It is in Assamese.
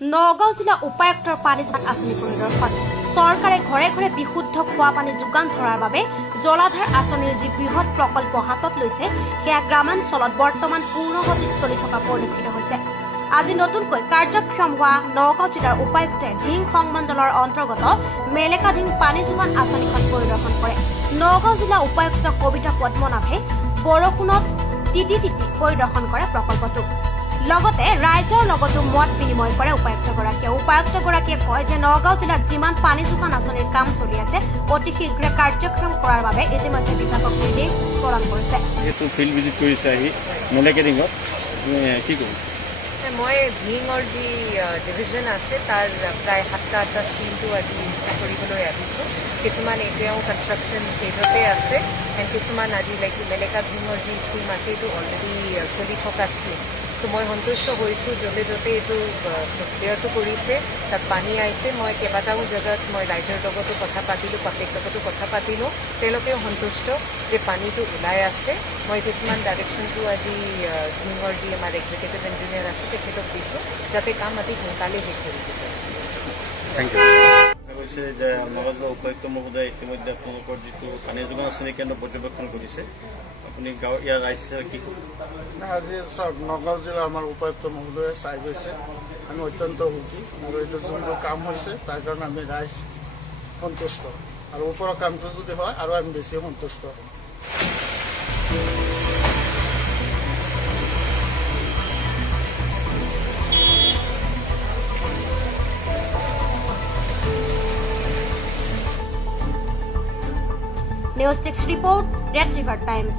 নগাঁও জিলা উপায়ুক্তৰ পানী যোগান আঁচনি পৰিদৰ্শন চৰকাৰে ঘৰে ঘৰে বিশুদ্ধ খোৱা পানী যোগান ধৰাৰ বাবে জলাধাৰ আঁচনিৰ যি বৃহৎ প্ৰকল্প হাতত লৈছে সেয়া গ্ৰামাঞ্চলত বৰ্তমান পূৰ্ণগতিত চলি থকা পৰিলক্ষিত হৈছে। আজি নতুনকৈ কাৰ্যক্ষম হোৱা নগাঁও জিলাৰ উপায়ুক্তে ঢিং সংমণ্ডলৰ অন্তৰ্গত মেলেকাঢিং পানী যোগান আঁচনিখন পৰিদৰ্শন কৰে। নগাঁও জিলা উপায়ুক্ত কবিতা পদ্মনাভে বৰষুণত তিতি পৰিদৰ্শন কৰে প্ৰকল্পটো। লগতে ৰাইজৰ লগতো মত বিনিময় কৰে উপায়ুক্তগৰাকীয়ে কয় যে নগাঁও জিলাত যিমান পানী যোগান আঁচনিৰ কাম চলি আছে অতি শীঘ্ৰে কাৰ্যক্ষম কৰাৰ বাবে ইতিমধ্যে বিভাগক নিৰ্দেশ প্ৰদান কৰিছে। ফিল্ড ভিজিট কৰিছে আহি মেলেকাঢিঙত কি কৰিম মই ঢিঙৰ যি ডিভিজন আছে তাৰ প্ৰায় 7-8টা স্কিমটো আজি ষ্টাৰ্ট কৰিবলৈ আহিছোঁ। কিছুমান এতিয়াও কনষ্ট্ৰাকশ্যন ষ্টেজতে আছে এণ্ড কিছুমান আজি লাইক মেলেকাঢিঙৰ যি স্কিম আছে এইটো অলৰেডি চলি থকা স্কিম। চ' মই সন্তুষ্ট হৈছোঁ য'তে য'তে এইটো ক্লিয়াৰটো কৰিছে তাত পানী আহিছে। মই কেইবাটাও জেগাত মই ৰাইজৰ লগতো কথা পাতিলোঁ, পাব্লিক লগতো কথা পাতিলোঁ, তেওঁলোকেও সন্তুষ্ট যে পানীটো ওলাই আছে। মই কিছুমান ডাইৰেকশ্যনটো আজি ঢিঙৰ যি আমাৰ এক্সিকিউটিভ ইঞ্জিনিয়াৰ আছে তেখেতক দিছোঁ যাতে কাম অতি সোনকালে শেষ কৰি দিব। Thank you. কৈছে যে নগাঁও জিলা উপায়ুক্ত মহোদয় ইতিমধ্যে আপোনালোকৰ যিটো পানী যোগান আঁচনি কেন্দ্ৰ পৰ্যবেক্ষণ কৰিছে, আপুনি গাঁৱৰ ইয়াৰ ৰাইজ কি আজি চাওক নগাঁও জিলা আমাৰ উপায়ুক্ত মহোদয়ে চাই গৈছে, আমি অত্যন্ত সুখী আৰু এইটো যোনটো কাম হৈছে তাৰ কাৰণে আমি ৰাইজ সন্তুষ্ট আৰু ওপৰৰ কামটো যদি হয় আৰু আমি বেছি সন্তুষ্ট হ'ম। News desk report, red river times.